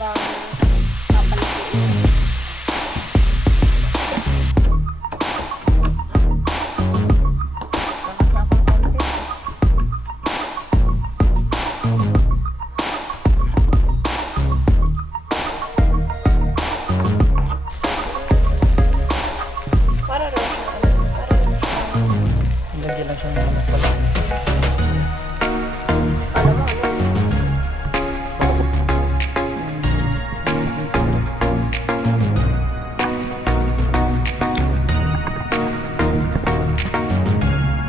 habang papalakihin. Lagyan lang siya ng ano pala.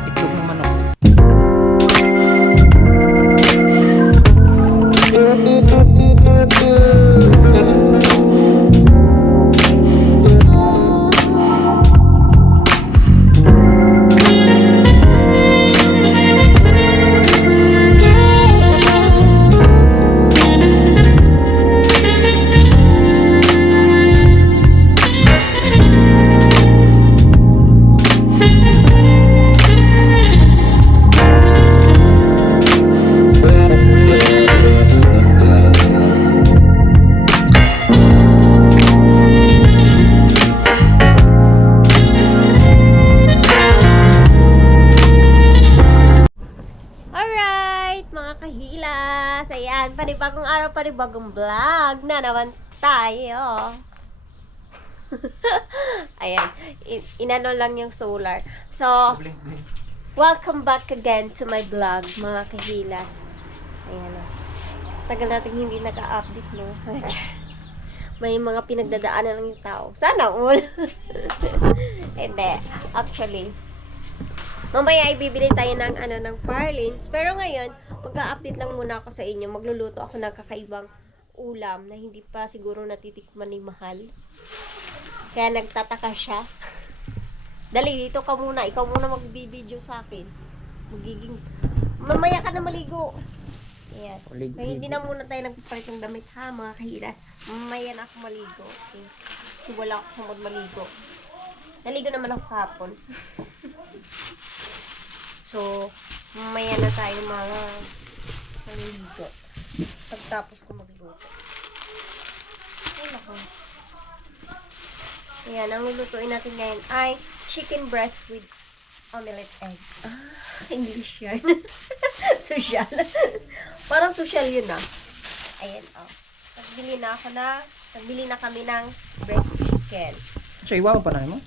Itlog ng manok. Alright, mga kahilas. Ayan, panibagong araw, panibagong vlog na naman tayo. Ayan, inano lang yung solar. So, Blink, blink. welcome back again to my vlog, mga kahilas. Ayan o. Tagal natin hindi naka-update, no? May mga pinagdadaanan lang yung tao. Sana all. Hindi. Actually, mamaya ibibili tayo ng ng parlins. Pero ngayon, magka-update lang muna ako sa inyo. Magluluto ako ng kakaibang ulam na hindi pa siguro natitikman ni Mahal. Kaya nagtataka siya. Dali, dito ka muna. Ikaw muna magbibideo sa akin. Mamaya ka na maligo. Ayan. Kaya hindi na muna tayo nagpapalit ng damit, ha, mga kahiras. Mamaya na ako maligo. Okay? Kasi wala ako sa mood maligo. Naligo naman ako kahapon. So, mamaya na tayo mga maliligo. Pagtapos ko magluto. Ay, naku. Ayan, ang lulutuin natin ngayon ay chicken breast with omelette egg. Ah, English yan. Social. Parang social yun, ah. Ayan, oh. Nagbili na kami ng breast chicken. So, iwaw pa na mo?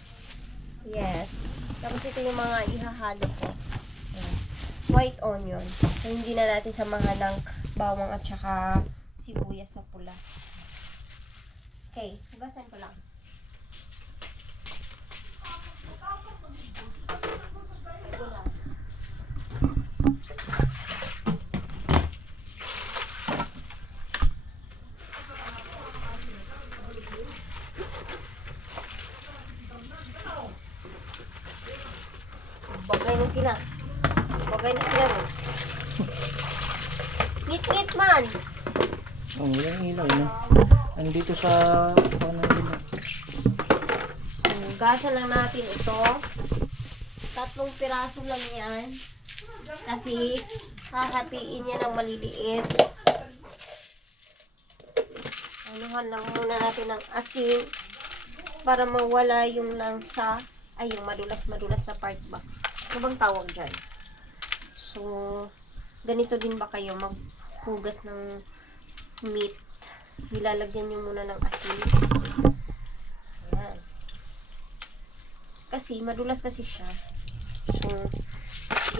Yes. Tapos ito yung mga ihahalo ko. Ayan. White onion. So, hindi na natin samahan ng bawang at saka sibuyas na pula. Okay. Hugasan ko lang. Bagay na sila. Bagay na sila mo. Ngit-ngit man. Oh, yung ilaw, no? Andito sa kanan nila. Gasa lang natin ito. 3 piraso lang yan. Kasi hahatiin niya ng maliliit. Anuhan lang muna natin ng asin para mawala yung langsa. Ay, yung madulas-madulas na part ba? Ano bang tawag dyan? So, ganito din ba kayo maghugas ng meat? Nilalagyan nyo muna ng asin. Ayan. Kasi, madulas kasi siya. So,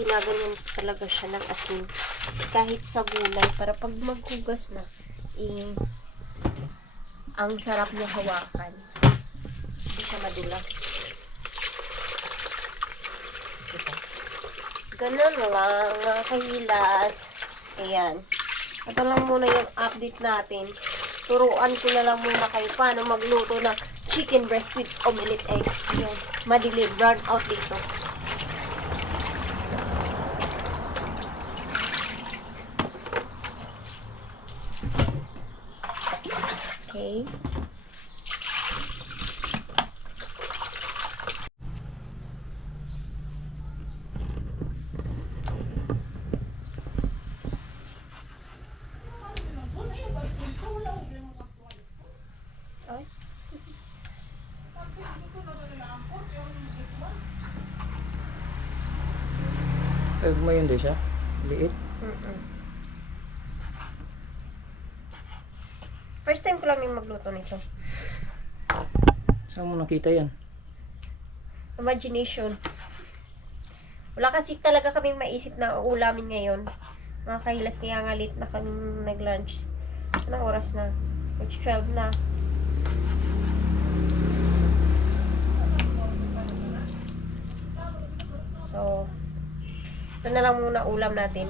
ginaganyan talaga siya ng asin. Kahit sa gulay, para pag maghugas na, ang sarap niya hawakan. Hindi siya madulas. Ganun lang, mga kahilas. Ayan. Ito lang muna yung update natin. Turuan ko na lang muna kayo paano magluto ng chicken breast with omelette egg. Ayan. Madilim. Brown out dito. Okay. Kagma yun din siya. Liit. Mm-mm. First time ko lang yung magluto nito. Saan mo nakita yan? Imagination. Wala kasi talaga kaming maisip na uulamin ngayon. Mga kahilas, kaya nga late na kaming nag-lunch. Anong oras na? It's 12 na. So, ito na lang muna ulam natin.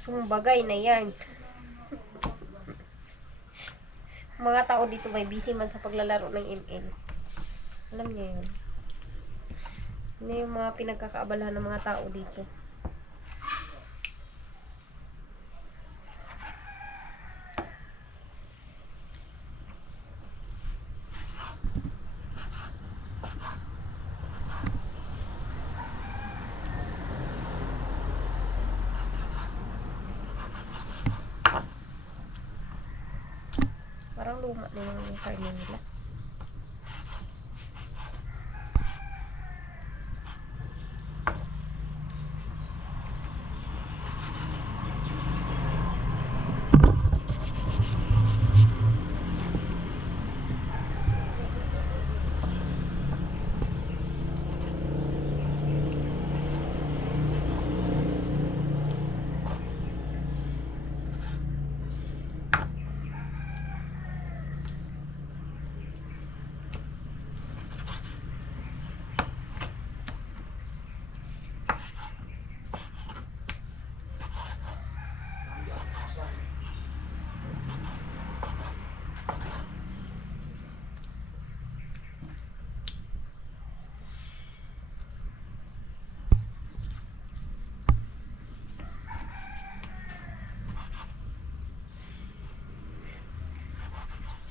Sumbagay na yan. Mga tao dito may busy man sa paglalaro ng ML. Alam niyo yun. Ano yung mga pinagkakaabalahan ng mga tao dito. Parang luma na yung karne nila.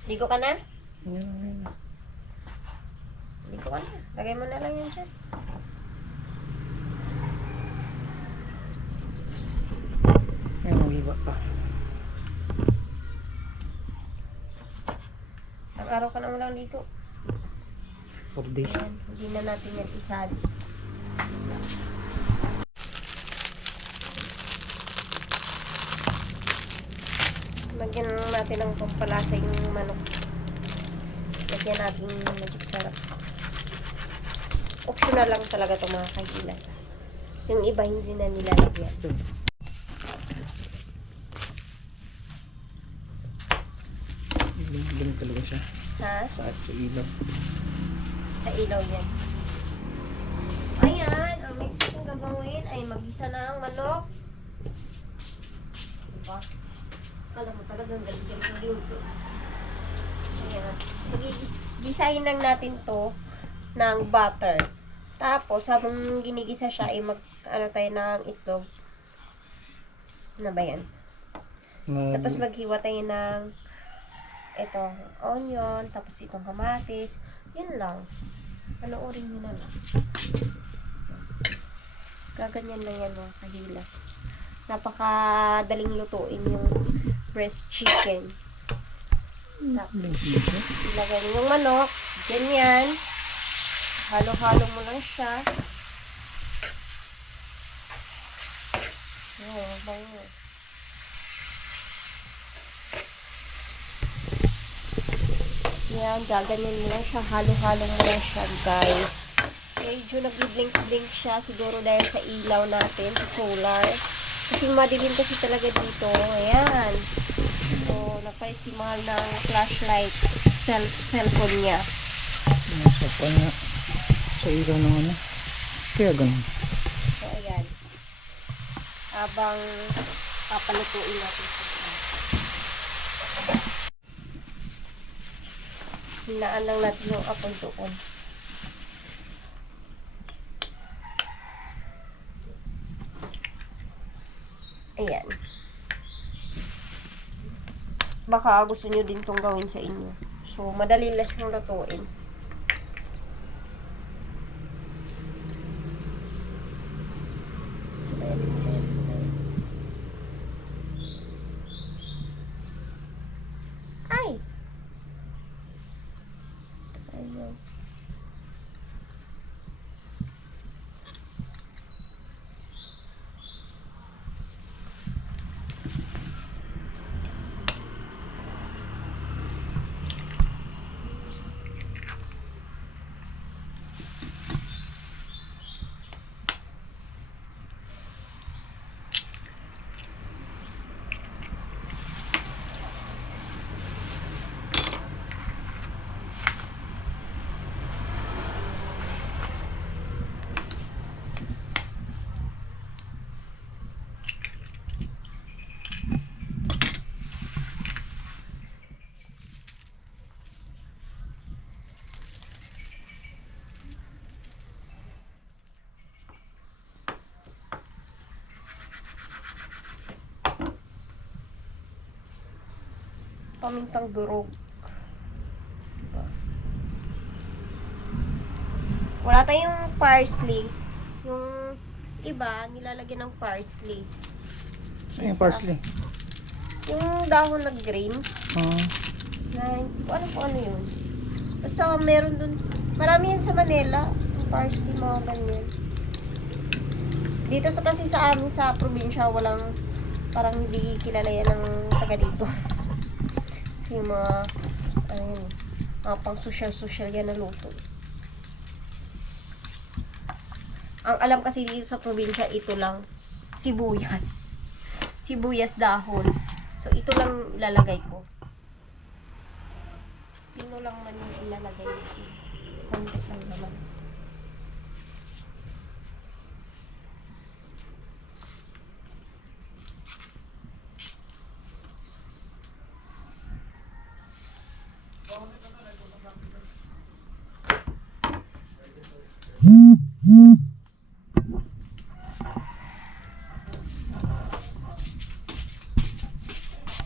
Ligo ka na? Yan. Ligo ka na. Lagay mo na lang yan dyan. Yan, mag-iba pa. Ang araw ka na walang ligo. 4 days. Ayan, hindi na natin yan isali. Lagyan natin ng pampalasa yung manok. Lagyan natin yung magic sarap. Optional lang talaga itong mga kahilas. Yung iba hindi na nilalagyan. Lim talaga siya. Ha? Sa ilaw. Sa ilaw yan. Ayan, ang next kong gagawin ay magisa ng manok. Diba? Alam mo talagang galing ng luto. Ayan. Gisahin lang natin to ng butter. Tapos, habang ginigisa siya, ay ano tayo ng itlog. Ano ba yan? Tapos maghiwa tayo ng ito, onion, tapos itong kamatis. Yun lang. Panoorin nyo na lang. Gaganyan lang yan mga kahilas. Napakadaling lutuin yung breast chicken. Ilagay mo yung manok. Ganyan. Halo-halo mo lang siya. Oh, bango. Yan, gaganyan mo lang siya. Halo-halo mo lang siya, guys. Medyo nag-blink-blink siya. Siguro dahil sa ilaw natin, sa solar. Kasi madilim kasi talaga dito. Ayan. So, napay si Mahal ng flashlight. Cellphone niya. Sa pan nga. Sa ilaw ng ano. Kaya ganun. So, ayan. Habang papalutuin natin siya. Hinaan lang natin yung apoy doon. Ayan. Baka gusto nyo din itong gawin sa inyo. So, madali lang siyang lutuin. Ay! pamintang durog. Diba? Wala tayong parsley. Yung iba, nilalagyan ng parsley. Ay, parsley. Yung dahon na green. Na, hindi ko alam kung ano yun. Basta meron dun. Marami yan sa Manila. Yung parsley, mga ganyan. Dito kasi sa amin sa probinsya, walang, parang hindi kilala yan ng taga dito. Kasi yung mga, ano yun, mga pang social yan na luto. Ang alam kasi dito sa probinsya, ito lang, sibuyas. Sibuyas dahon. So, ito lang ilalagay ko. Ito lang man yung ilalagay ko. Konti lang naman.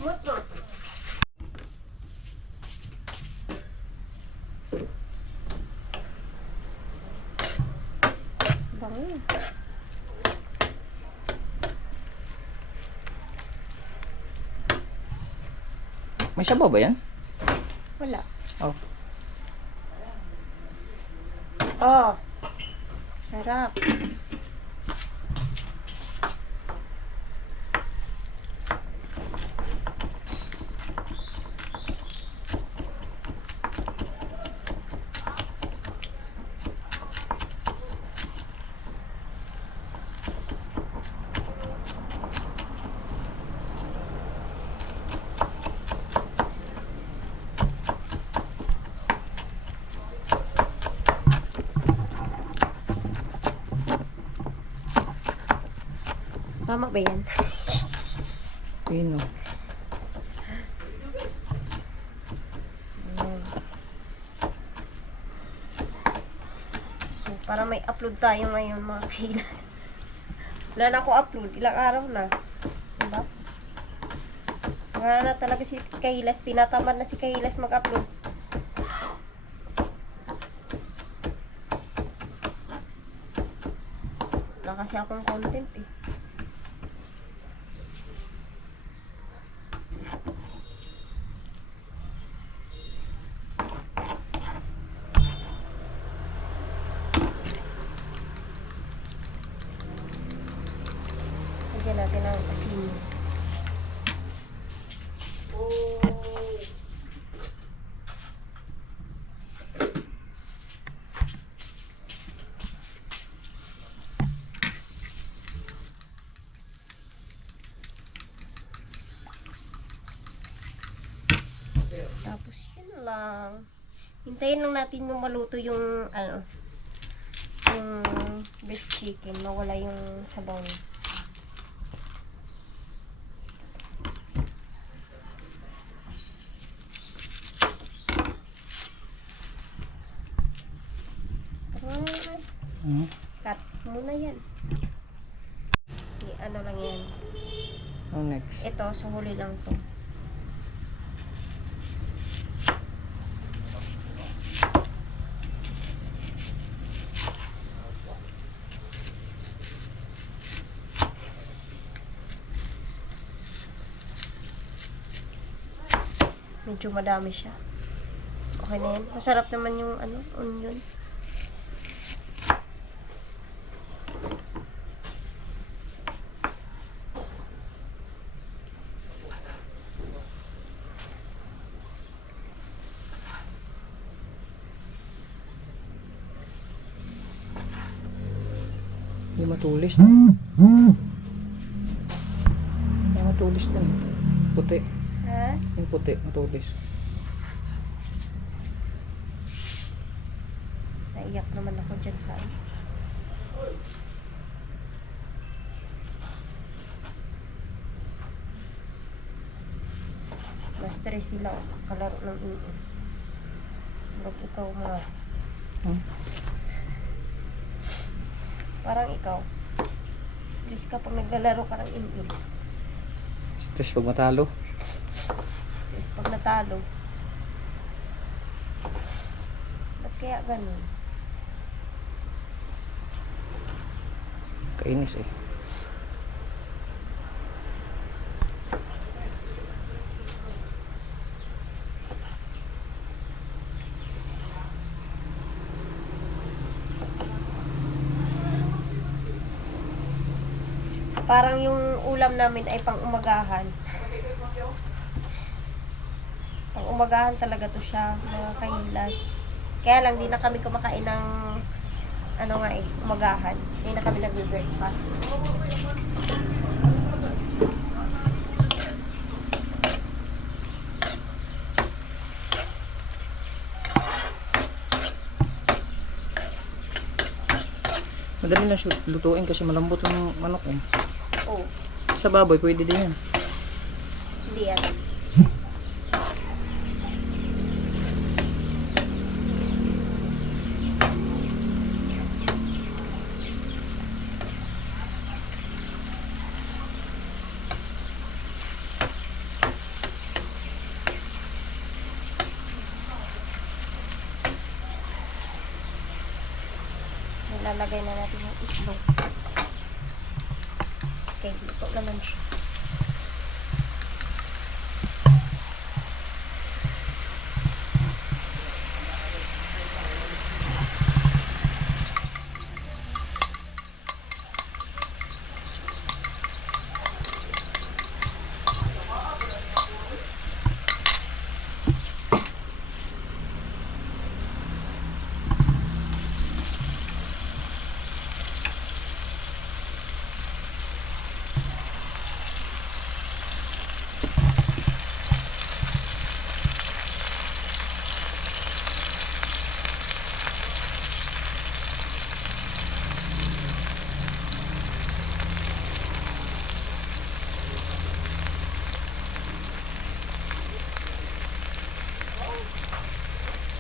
Motor. Bango. May sabaw ba yan? Wala. Oh. Oh. Sarap. Tama ba yan? Pino. So, para may upload tayo ngayon mga kahilas. Wala na ako upload. Ilang araw na. Diba? Wala na talaga si Kahilas. Tinatamad na si Kahilas mag-upload. Wala kasi akong content eh. Lagyan natin ang asin. Tapos yun lang. Hintayin lang natin yung maluto yung ano, yung beef chicken. Mawala yung sabaw niya. Cut muna yan. Ano lang yan. Oh, next. Ito, sa huli lang to. Medyo madami siya. Okay na yan. Masarap naman yung ano, onion. Hindi matulis. Hindi matulis din. Puti. Ha? Yung puti, matulis. Naiyak naman ako dyan sa ano. Na-stress sila. Kalaro ng ingin. Huwag ikaw mga. Parang ikaw. Stress ka pag naglalaro ka ng ingin. Stress pag matalo. stress pag natalo. Ba't kaya ganun? Kainis eh. Parang yung ulam namin ay pang umagahan. Pang umagahan talaga to siya, mga kahilas. Kaya lang, di na kami kumakain ng ano nga eh, umagahan. Di na kami nag-breakfast. Madali na siya lutuin kasi malambot yung manok eh. Oh, Sa baboy, pwede din yan. hindi yan. Lalagay na natin yung itlog. Okay, luto naman siya.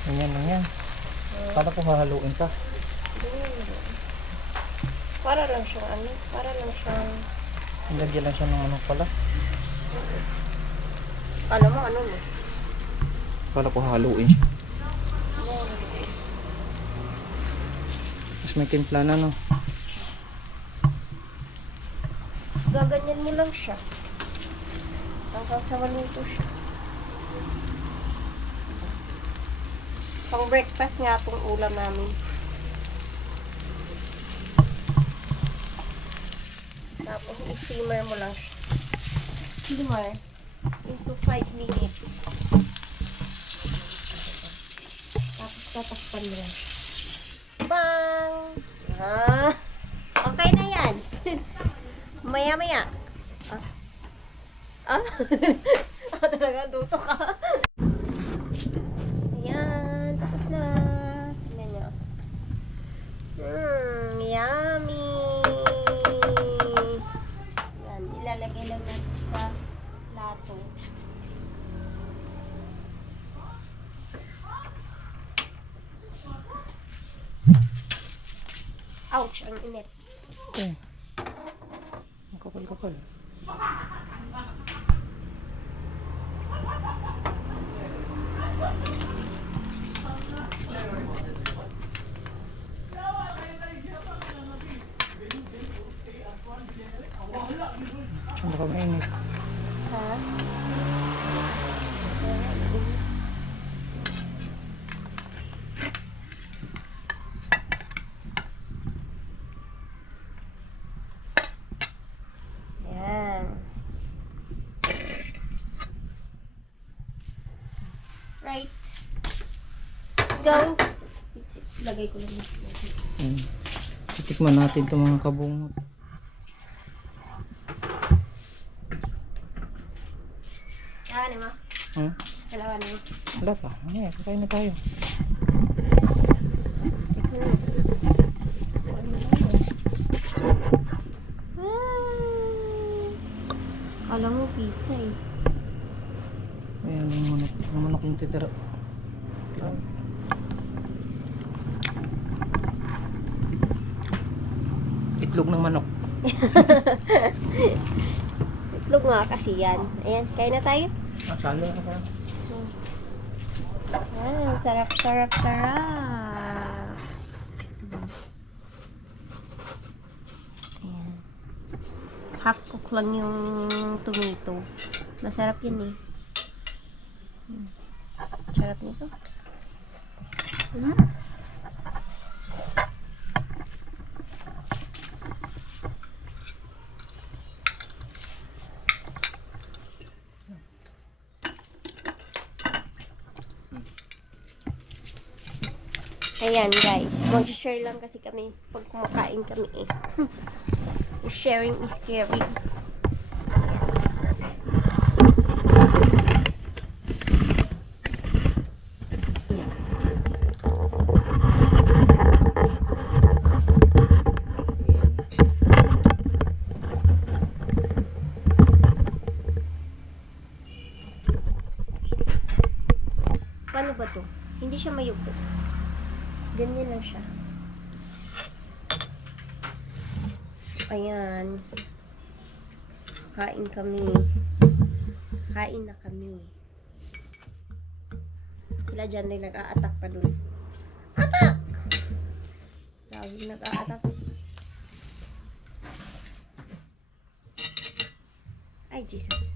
Ganyan lang yan. Paano kung hahaluin ka? Para lang siyang ano, para lang siyang, Lagyan lang siya ng manok pala. alam mo ano mo? Paano kung hahaluin siya? Tapos may timpla na no. Gaganyan mo lang siya. Hanggang sa maluto siya. Pang breakfast nga itong ulam namin. Tapos i-simmer mo lang siya. Simmer into 5 minutes. Tapos tatakpan mo lang. Bang! Ah! Okay na yan. Maya-maya. Ah? Ah? Ah, talaga, duto ka. Ayan, tapos na. Tingnan nyo. Yummy! Yan, ilalagay lang natin sa plato. Ouch, ang init. Okay. Ang kapal-kapal. Ano ka mainit? Ha? Yan. Right. Let's go. Lagay ko lang. Titikman natin itong mga kabungot. Kailangan mo? Hmm? Kailangan mo? Wala pa. Ay, kakain na tayo. Kala mo pizza eh. Ayan yung manok. Yung manok yung titira. Itlog ng manok. Itlog nga kasi yan. Ayan, kain na tayo. Salo na ka. Sarap, sarap, sarap. Ayan. Half cook lang yung tomato. Masarap yun eh. Sarap nito. Ayan guys, mag-share lang kasi kami pag kumakain kami eh. Sharing is caring. Paano ba to? Hindi siya mayupo. Ganyan lang siya. Ayan. Kain kami. Kain na kami. Sila dyan rin nag-a-attack pa dun. Attack! Lagi nag-a-attack. Ay, Jesus.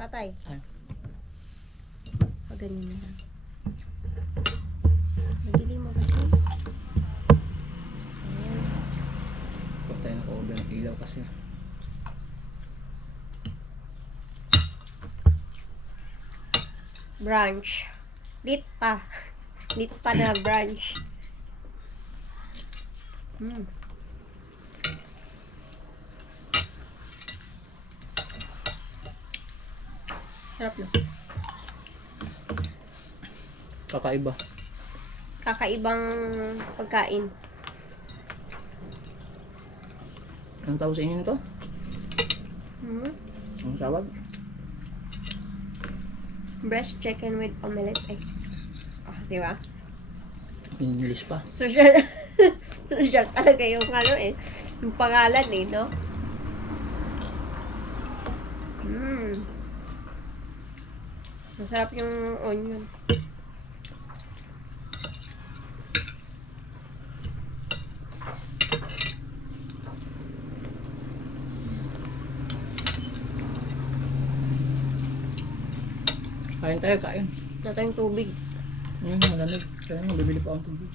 Tatay. Ay. Pag ganyan na lang. Nagili mo kasi. Ayan. Patay na ko ng ilaw kasi. Brunch. Lit pa. Lit pa na brunch. Sarap na. Kakaiba. Kakaibang pagkain. Anong tawag sa inyo nito? Ang tawag? Breast chicken with omelette. Ay. Oh, di ba? English pa. Social. Social talaga yung ano eh. Yung pangalan eh, no? Masarap yung onion. Kain tayo, kain. Wala tayong tubig. Malamig. Kaya nga, bibili pa akong tubig.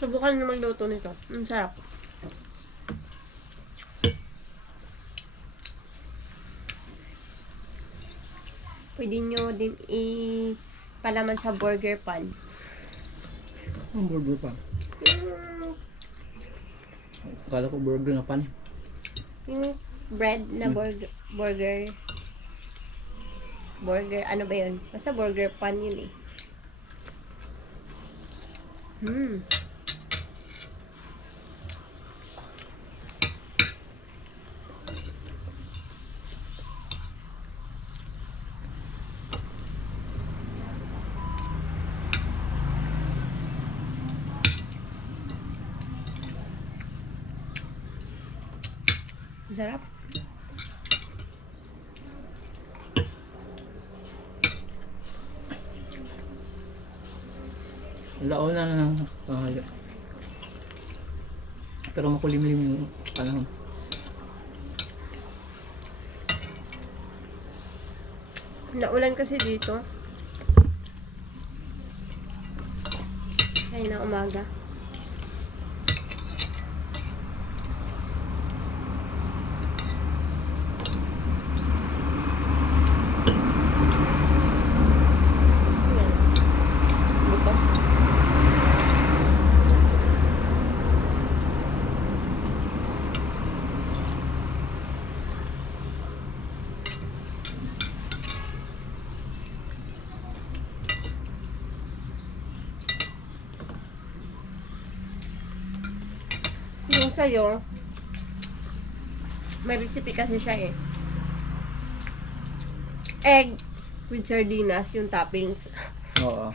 Subukan nyo magluto nito. Ang sarap. Pwede nyo din palaman sa burger pan. Ang burger pa. Akala ko burger na pan. Yung bread na burger. Burger, ano ba yun? Basta burger pan yun eh. Sarap. Laon na ng tanghali. Pero makulimlim yung panahon. Naulan kasi dito. Kaya na umaga. Buto. Yung sa'yo, may recipe kasi siya eh. egg with sardinas, yung toppings. Oo.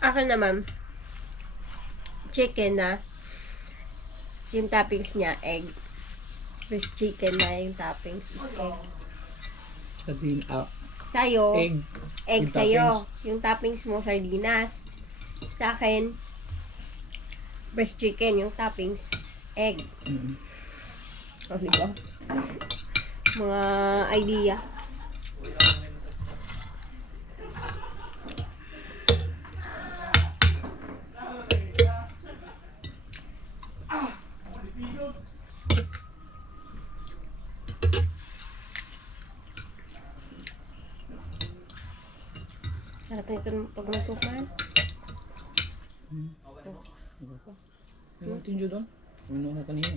Akin naman, chicken na, yung toppings niya, egg. With chicken na yung toppings is egg. Sardin, Sa'yo, egg. egg Yung sa'yo. Yung toppings mo, sardinas. Sa akin, breast chicken, yung toppings, egg. Mm. O, diba? Mga idea. Sarap nito pag nagkukuhan. Ano natin dyan doon? Ano na kanina?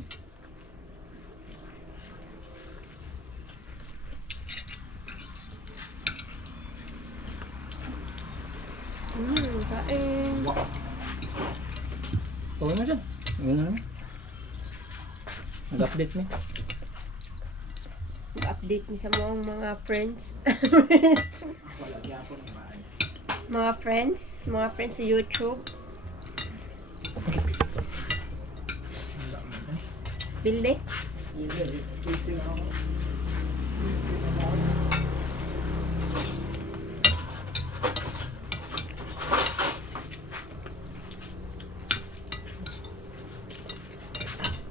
Kain. Tawag na dyan. Yun na naman. Nag-update mo. Mag-update mo sa mga friends. Mga friends sa YouTube. Bilde.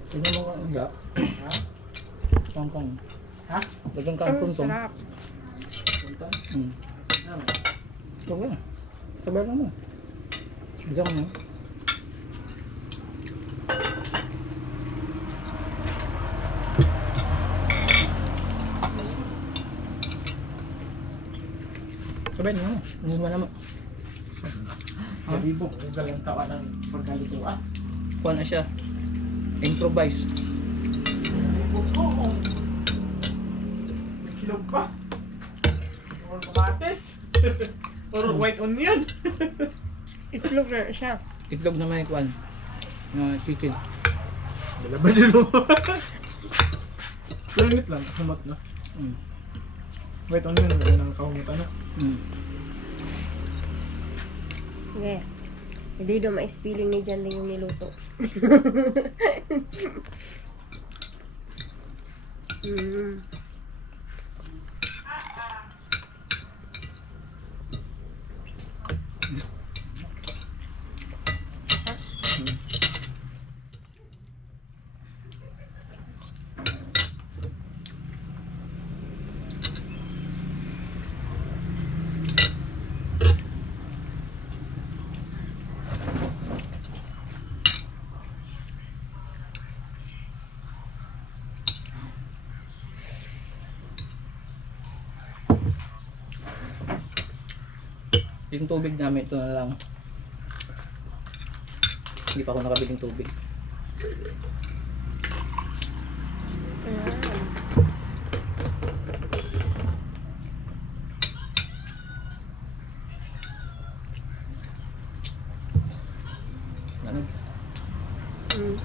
Tignan mo ka ang gap. Kangkang. Ha? Dagang kangkong to. Sarap. Hmm. Ito ka. Sabay lang mo. Diyan mo. Sabay mo. Hindi mo naman. Nabibok, ang galang tawa ng pagkalito ah. Kuha na siya. Improvise. Nabibok ko. May kilog pa. Or kamatis. Or white onion. Itlog na siya. Itlog na may kuhan. Chicken. Dalaban nilo. Langit lang, kamat na. Mm. White onion, wala nang kahumot ano. Mm. Okay. Hindi daw ma-spilling ni Jan yung niluto. mm. Yung tubig namin ito na lang. Hindi pa ako nakabiling tubig. Ano? Mm.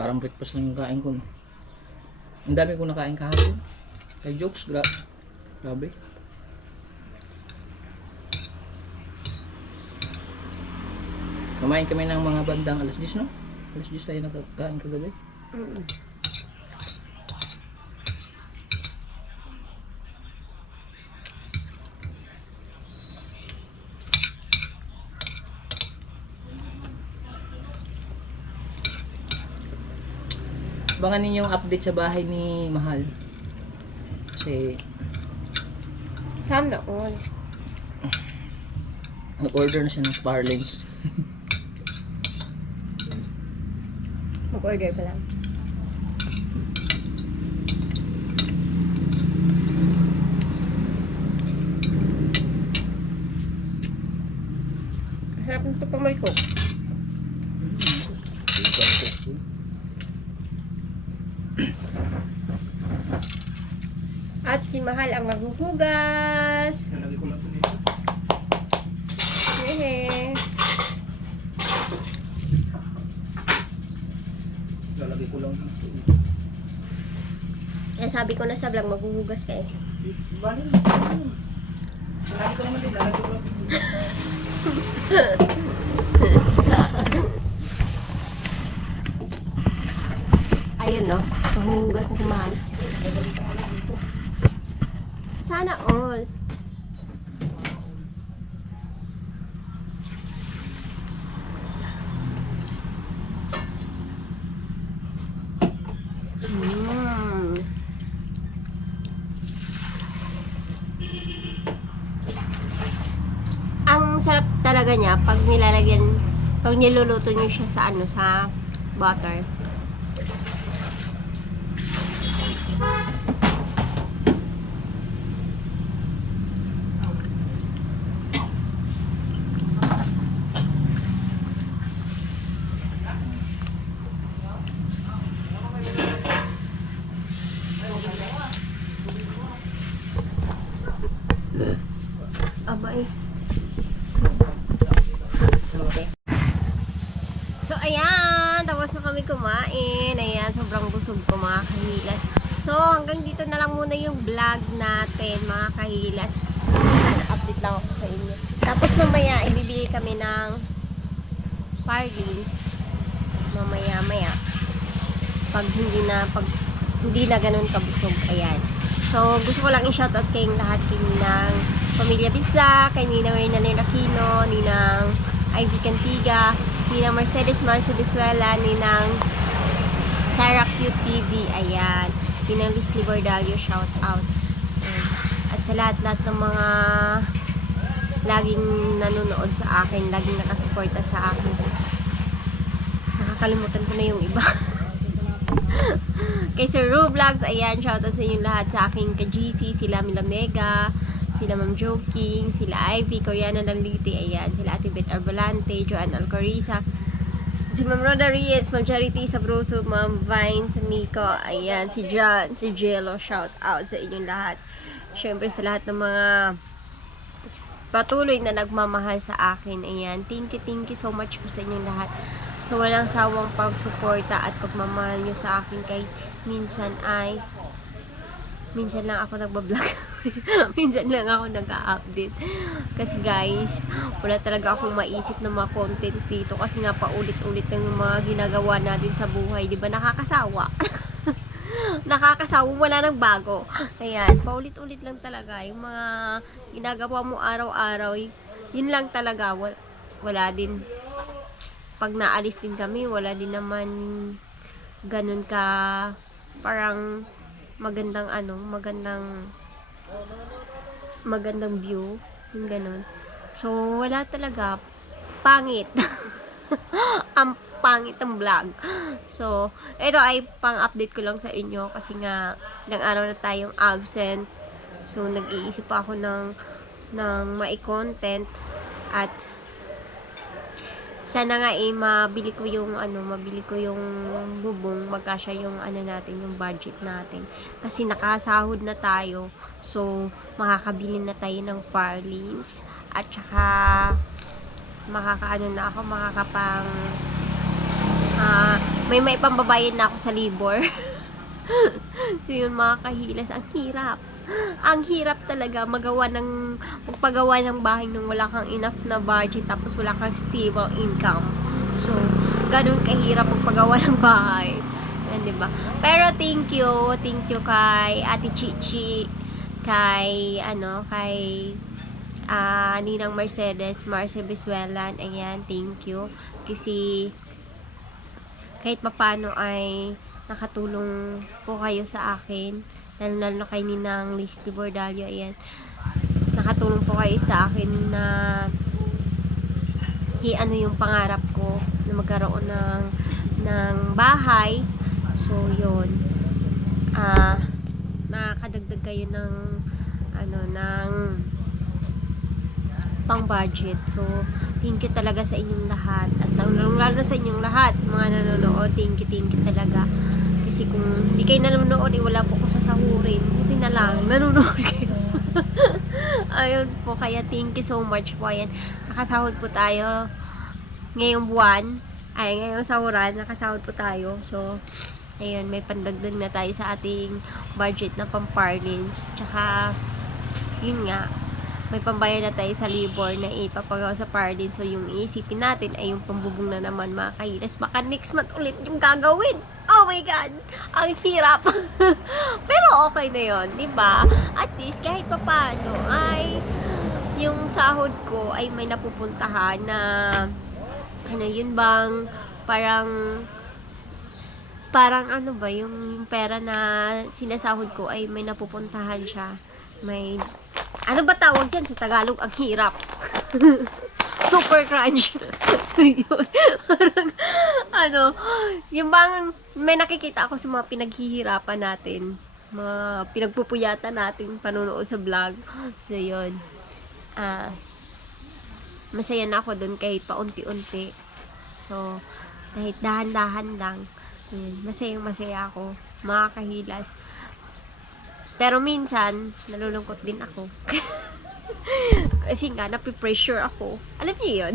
Parang breakfast lang yung kain ko. Ang dami ko nakain kahapon. Kay jokes, grabe. Kumain kami ng mga bandang alas 10, no? Alas 10 tayo nagkakain kagabi. Mm. Abangan ninyo yung update sa bahay ni Mahal. Kasi Sana all. nag-order na siya ng Parlance. Mag-order pa lang. Sarap nito pag may cook. At si Mahal ang maghuhugas. Nalagay ko lang ito dito. Hehe. Lalagay ko lang dito. Sabi ko na sa vlog, maghuhugas ka eh. Bali na. Lalagay ko naman din. Lalagay ko lang dito. Ayun no, maghuhugas na si Mahal. Sana all. Ang sarap talaga niya pag nilalagyan, pag niluluto niyo siya sa ano, sa butter. Abay. So, ayan. Tapos na kami kumain. Ayan, sobrang busog ko mga kahilas. So, hanggang dito na lang muna yung vlog natin mga kahilas. Update lang ako sa inyo. Tapos mamaya, ibibigay kami ng pardings. Mamaya-maya. Pag hindi na ganun kabusog. Ayan. So, gusto ko lang i-shoutout kayong lahat ng Pamilya Bisla, kay Ninang Rinalyn Aquino, Ninang Ivy Cantiga, Ninang Mercedes Marcio Bisuela, Ninang Sarah Cute TV, ayan. Ninang Leslie Bordalio, shout out. At sa lahat-lahat ng mga laging nanonood sa akin, laging nakasuporta sa akin. Nakakalimutan ko na yung iba. Kay Sir Ru Vlogs, ayan, shoutout sa inyong lahat, sa aking ka-GC, sila Milamega, sila Ma'am Joking, sila Ivy, Koreana Naliti, ayan, sila Ate Beth Arbolante, Joanne Alcoriza, si Ma'am Roda Reyes, Ma'am Charity Sabroso, Ma'am Vines, Nico, ayan, si John, si Jello, shout out sa inyong lahat. Syempre sa lahat ng mga patuloy na nagmamahal sa akin, ayan, thank you so much po sa inyong lahat. So, walang sawang pagsuporta at pagmamahal nyo sa akin kahit minsan lang ako nagbablog. Minsan lang ako nag-a-update. Kasi guys, wala talaga akong maisip na mga content dito. Kasi nga paulit-ulit lang yung mga ginagawa natin sa buhay. Diba? Nakakasawa. Nakakasawa. Wala nang bago. Ayan. Paulit-ulit lang talaga. Yung mga ginagawa mo araw-araw, yun lang talaga. Wala din. Pag naalis din kami, wala din naman ganun ka parang magandang view, yung ganun. So, wala talaga. Pangit. Ang pangit ang vlog. So, ito ay pang-update ko lang sa inyo kasi nga, ilang araw na tayong absent. So, nag-iisip pa ako ng mai-content at sana nga mabili ko yung bubong, magkasya yung natin, yung budget natin. Kasi nakasahod na tayo. So, makakabili na tayo ng parlins at saka may pambabayad na ako sa labor. So, yun mga kahilas, ang hirap. Ang hirap talaga magpagawa ng bahay nung wala kang enough na budget tapos wala kang stable income. So, ganun kahirap magpagawa ng bahay. Yan, diba? Pero thank you kay Ate Chichi, kay Ninang Mercedes Marcia Bisuelan. Ayan, thank you. Kasi kahit papano ay nakatulong po kayo sa akin. Lalo kay Ninang Leslie Bordalio, ayan. Nakatulong po kayo sa akin na yung pangarap ko na magkaroon ng bahay. So, yun. Nakakadagdag kayo ng pang budget. So, Thank you talaga sa inyong lahat. At lalo na sa inyong lahat, sa mga nanonood, thank you talaga. Kasi kung hindi kayo nanonood, wala po ako sasahurin. Buti na lang, nanonood kayo. Ayun po, kaya thank you so much po. Ayan, nakasahod po tayo ngayong buwan. Ay, ngayong sahuran, nakasahod po tayo. So, ayun, may pandagdag na tayo sa ating budget na pamparlins. Tsaka, yun nga, may pambayad na tayo sa labor na ipapagawa sa parlin. So, yung iisipin natin ay yung pambubong na naman, mga kahilas. Baka next month ulit yung gagawin. Oh my God! Ang hirap! Pero okay na yun, di ba? At least, kahit papaano, ay yung sahod ko ay may napupuntahan na ano, yun bang parang ano ba, yung pera na sinasahod ko ay may napupuntahan siya. May ano ba tawag dyan sa Tagalog? Ang hirap. Super crunch. So, yun. Parang, ano, yung bang, may nakikita ako sa mga pinaghihirapan natin. Mga pinagpupuyatan natin panonood sa vlog. So, yun. Masaya na ako dun kahit paunti-unti. So, kahit dahan-dahan lang. Yun, masaya ako. Mga kahilas. Pero minsan, nalulungkot din ako. Kasi nga, napipressure ako. Alam niyo yun?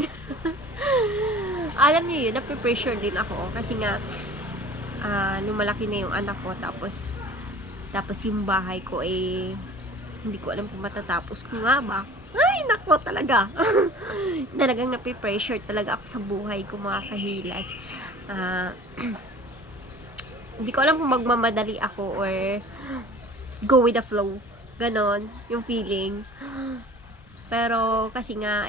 Alam niyo yun, napipressure din ako. Kasi nga, nung malaki na yung anak ko, tapos yung bahay ko, hindi ko alam kung matatapos ko nga ba. Ay, nako talaga. Talagang napipressure talaga ako sa buhay ko, mga kahilas. Hindi ko alam kung magmamadali ako or go with the flow. Ganon, yung feeling. Pero, kasi nga,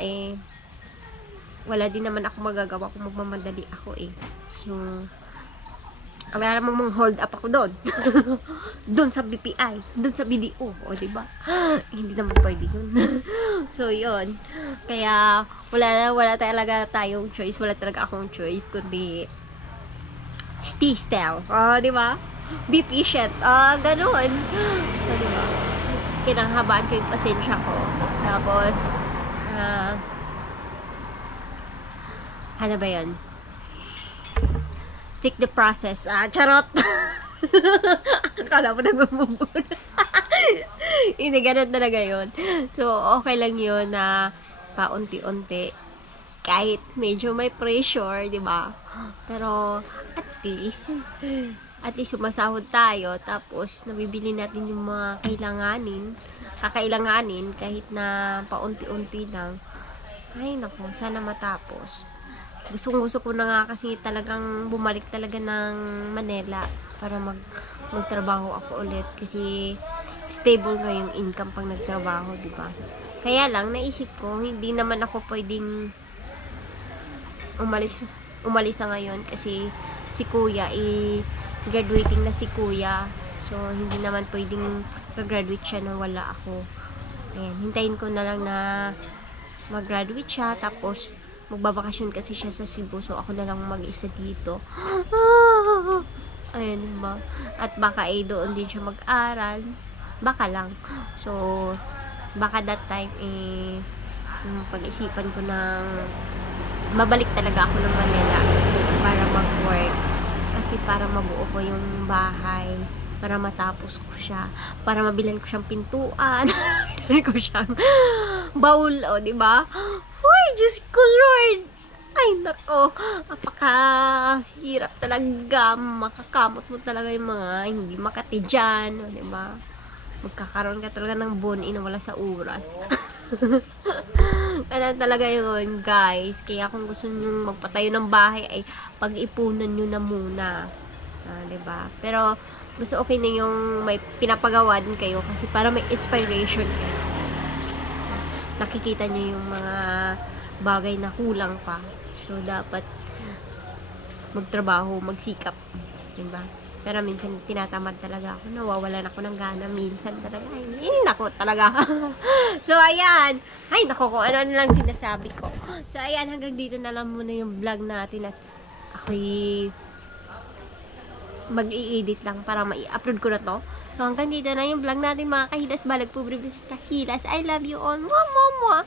wala din naman ako magagawa kung magmamadali ako, So, wala namang hold up ako doon. Doon sa BPI, doon sa BDO, o diba? Hindi naman pwede yun. So, yun. Kaya, wala talaga tayong choice, wala talaga akong choice, kundi stay still. Diba? Be patient. Ganun. So, diba? Kinanghabaan ko yung pasensya ko. Tapos, ano ba yun? Take the process. Charot! Akala mo nagmumubun. Hindi, ganun talaga yun. So, okay lang yun na paunti-unti. Kahit medyo may pressure, di ba? Pero, at least sumasahod tayo, tapos nabibili natin yung mga kakailanganin, kahit na paunti-unti lang. Ay, naku, sana matapos. Gusto ko na nga kasi talagang bumalik talaga ng Manila para magtrabaho ako ulit, kasi stable nga yung income pag nagtrabaho, di ba? Kaya lang, naisip ko, hindi naman ako pwedeng umalis sa ngayon, kasi si kuya, graduating na si kuya. So, hindi naman pwedeng mag-graduate siya nang wala ako. Ayan, hintayin ko na lang na mag-graduate siya, tapos magbabakasyon kasi siya sa Cebu. So, ako na lang mag-isa dito. Ayan, diba? At baka doon din siya mag-aral. Baka lang. So, baka that time, pag-isipan ko ng mabalik talaga ako ng Manila para mag-work. Kasi para mabuo ko yung bahay, para matapos ko siya, para mabilan ko siyang pintuan, mabilan ko siyang bowl, diba? Uy, Diyos ko, Lord! Ay, nako, napakahirap talaga, makakamot mo talaga yung mga hindi makati dyan, diba? Magkakaroon ka talaga ng bone-in na wala sa oras. Kaya talaga yun, guys. Kaya kung gusto nyo magpatayo ng bahay, ay pag-ipunan nyo na muna. Diba? Pero, gusto okay na yung may pinapagawa din kayo, kasi para may inspiration kayo. Nakikita nyo yung mga bagay na kulang pa. So, dapat magtrabaho, magsikap. Diba? Pero minsan tinatamad talaga ako. Nawawalan ako ng gana. Minsan talaga. Ay, nako talaga. So, ayan. Ay, nako, kung ano lang sinasabi ko. So, ayan. Hanggang dito na lang muna yung vlog natin. At ako'y mag-i-edit lang para ma-i-upload ko na to. So, hanggang dito na yung vlog natin, mga kahilas. Balag po, Bribista Hilas. I love you all. Mwah, mwah, mwah.